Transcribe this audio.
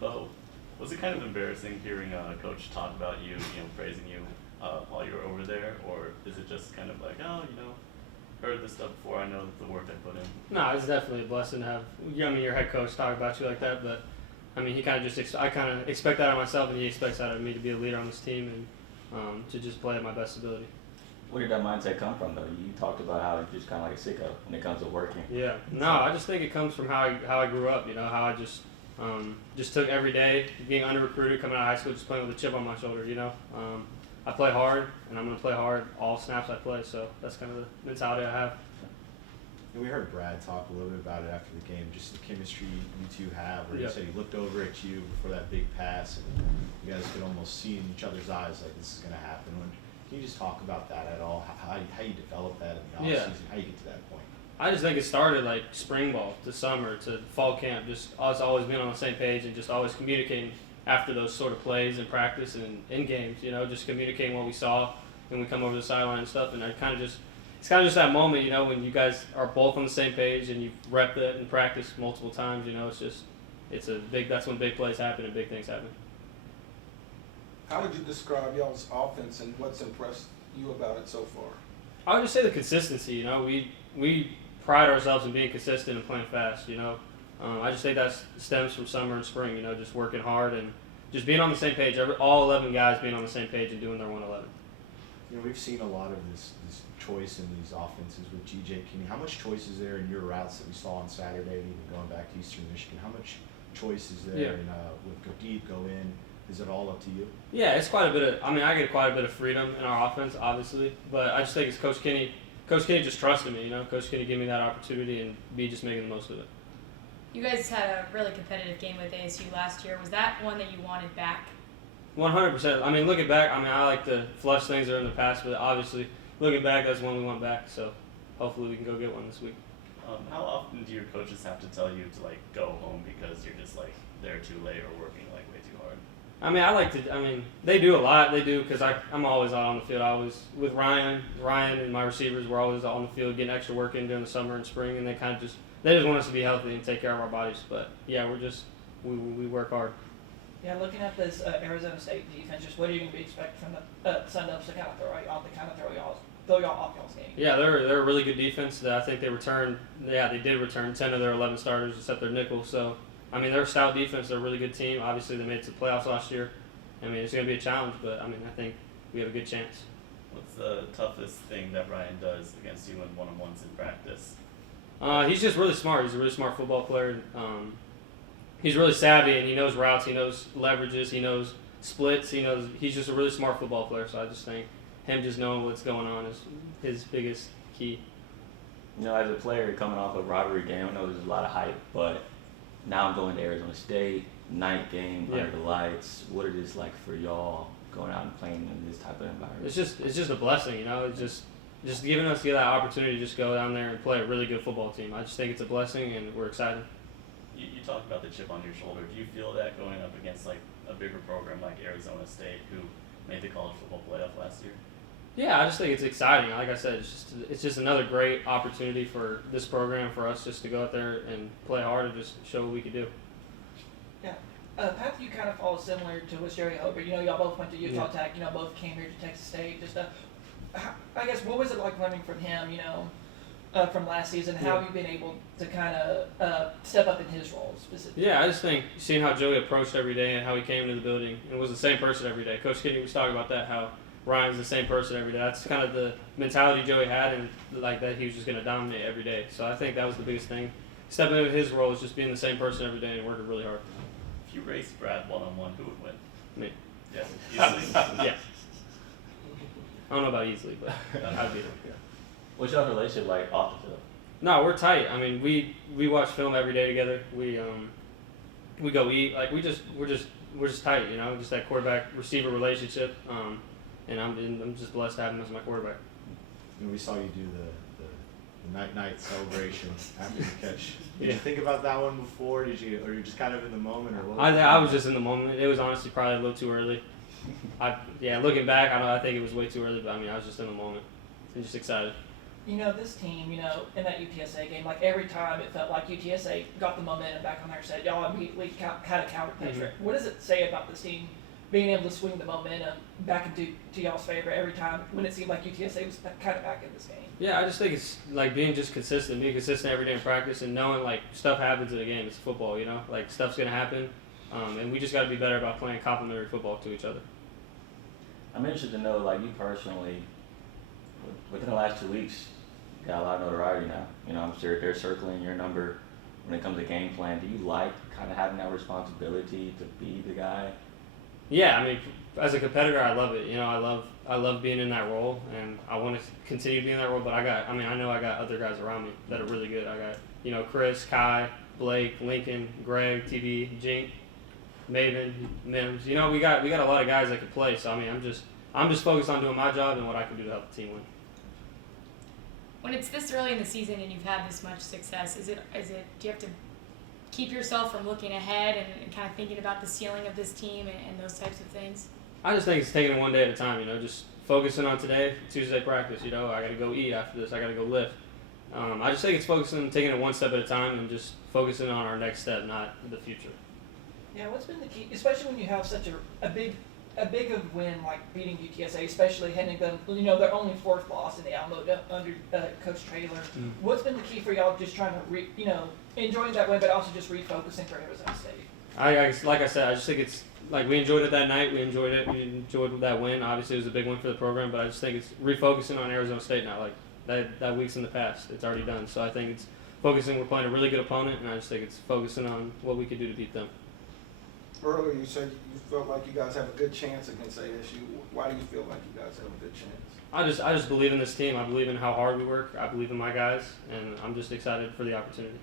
Beau, was it kind of embarrassing hearing Coach talk about you, praising you while you were over there, or is it just kind of like, oh, heard this stuff before, I know the work I put in? No, it's definitely a blessing to have, your head coach talk about you like that, but, he kind of I kind of expect that of myself, and he expects that of me to be a leader on this team and to just play at my best ability. Where did that mindset come from, though? You talked about how you're just kind of like a sicko when it comes to working. Yeah. No, I just think it comes from how I grew up, how I just took every day, being under-recruited, coming out of high school, just playing with a chip on my shoulder, I play hard, and I'm going to play hard all snaps I play, so that's kind of the mentality I have. And we heard Brad talk a little bit about it after the game, just the chemistry you two have, where Yeah. he said he looked over at you before that big pass, and you guys could almost see in each other's eyes like this is going to happen. Can you just talk about that at all, how you develop that in the Yeah. offseason, how you get to that point? I just think it started like spring ball to summer to fall camp, just us always being on the same page and just always communicating after those sort of plays in practice and in games, just communicating what we saw and we come over the sideline and stuff, and it's kind of just that moment, when you guys are both on the same page and you've repped it in practice multiple times, that's when big plays happen and big things happen. How would you describe y'all's offense and what's impressed you about it so far? I would just say the consistency. We pride ourselves in being consistent and playing fast. I just think that stems from summer and spring. Just working hard and just being on the same page. All 11 guys being on the same page and doing their 111. We've seen a lot of this choice in these offenses with G.J. Kinney. How much choice is there in your routes that we saw on Saturday, and even going back to Eastern Michigan? How much choice is there with go deep, go in? Is it all up to you? Yeah, it's quite a bit of. I get quite a bit of freedom in our offense, obviously, but I just think it's Coach Kinney. Coach Kinney just trusted me. Coach Kinney gave me that opportunity, and me just making the most of it. You guys had a really competitive game with ASU last year. Was that one that you wanted back? 100%. Looking back, I like to flush things that are in the past, but obviously, looking back, that's when we went back. So, hopefully, we can go get one this week. How often do your coaches have to tell you to go home because you're just there too late or working way too hard? They do a lot. They do because I'm always out on the field. I was with Ryan and my receivers were always out on the field getting extra work in during the summer and spring, and they just want us to be healthy and take care of our bodies. But yeah, we work hard. Yeah, looking at this Arizona State defense, just what are you going to be expecting from the Sun Devils to kind of throw y'all off y'all's game? Yeah, they're a really good defense. I think they did return 10 of their 11 starters except their nickel. So. They're a stout defense. They're a really good team. Obviously, they made it to the playoffs last year. It's going to be a challenge, but, I think we have a good chance. What's the toughest thing that Ryan does against you in one-on-ones in practice? He's just really smart. He's a really smart football player. He's really savvy, and he knows routes. He knows leverages. He knows splits. He's just a really smart football player, so I just think him just knowing what's going on is his biggest key. As a player coming off a rivalry game, I know there's a lot of hype, but now I'm going to Arizona State, night game, under the lights. What is this like for y'all going out and playing in this type of environment? It's just a blessing, It's just giving us that opportunity to just go down there and play a really good football team. I just think it's a blessing, and we're excited. You talked about the chip on your shoulder. Do you feel that going up against a bigger program like Arizona State, who made the college football playoff last year? Yeah, I just think it's exciting. Like I said, it's just another great opportunity for this program, for us just to go out there and play hard and just show what we can do. Yeah. Path, you kind of follow similar to what Jerry Hobart. Y'all both went to Utah Tech. Both came here to Texas State. Just, I guess, what was it like learning from him? From last season, how have you been able to kind of step up in his role specifically? Yeah, I just think seeing how Joey approached every day and how he came to the building and was the same person every day. Coach Kinney was talking about that, how Ryan's the same person every day. That's kind of the mentality Joey had, and like that he was just going to dominate every day. So I think that was the biggest thing. Stepping into his role is just being the same person every day and working really hard. If you raced Brad one-on-one, who would win? Me. Yeah, easily. Yeah. I don't know about easily, but I'd be there. What's your relationship like off the field? No, we're tight. We watch film every day together. We go eat. We're just tight. Just that quarterback receiver relationship. And I'm just blessed to have him as my quarterback. We saw you do the night celebration after the catch. Did you think about that one before? Or you just kind of in the moment, or what? I was just in the moment. It was honestly probably a little too early. Looking back, I think it was way too early, but I was just in the moment and just excited. you know, this team, you know, in that UTSA game, like every time it felt like UTSA got the momentum back on their side. Y'all immediately had a counter punch. Mm-hmm. What does it say about this team being able to swing the momentum back into y'all's favor every time when it seemed like UTSA was kind of back in this game? Yeah, I just think it's like being consistent every day in practice, and knowing like stuff happens in a game. It's football, you know, like stuff's gonna happen, and we just got to be better about playing complementary football to each other. I'm interested to know, like you personally, within the last 2 weeks, you got a lot of notoriety now. You know, I'm sure they're circling your number when it comes to game plan. Do you like kind of having that responsibility to be the guy? Yeah, I mean, as a competitor, I love it. You know, I love being in that role, and I want to continue to be in that role. But I know I got other guys around me that are really good. I got, you know, Chris, Kai, Blake, Lincoln, Greg, TV, Jink, Maven, Mims. You know, we got a lot of guys that can play. So I mean, I'm just focused on doing my job and what I can do to help the team win. When it's this early in the season and you've had this much success, do you have to keep yourself from looking ahead and kind of thinking about the ceiling of this team and those types of things? I just think it's taking it one day at a time, you know, just focusing on today, Tuesday practice, you know, I got to go eat after this, I got to go lift. I just think it's focusing, taking it one step at a time and just focusing on our next step, not the future. Yeah, what's been the key, especially when you have such a big of win like beating UTSA, especially handing them, you know, their only fourth loss in the Alamo under Coach Traylor. Mm. What's been the key for y'all just trying to, enjoying that win, but also just refocusing for Arizona State? Like I said, I just think it's like we enjoyed it that night. We enjoyed it. We enjoyed that win. Obviously, it was a big win for the program, but I just think it's refocusing on Arizona State now. Like that week's in the past. It's already done. So I think it's focusing. We're playing a really good opponent, and I just think it's focusing on what we could do to beat them. Earlier you said you felt like you guys have a good chance against ASU. Why do you feel like you guys have a good chance? I just believe in this team. I believe in how hard we work. I believe in my guys, and I'm just excited for the opportunity.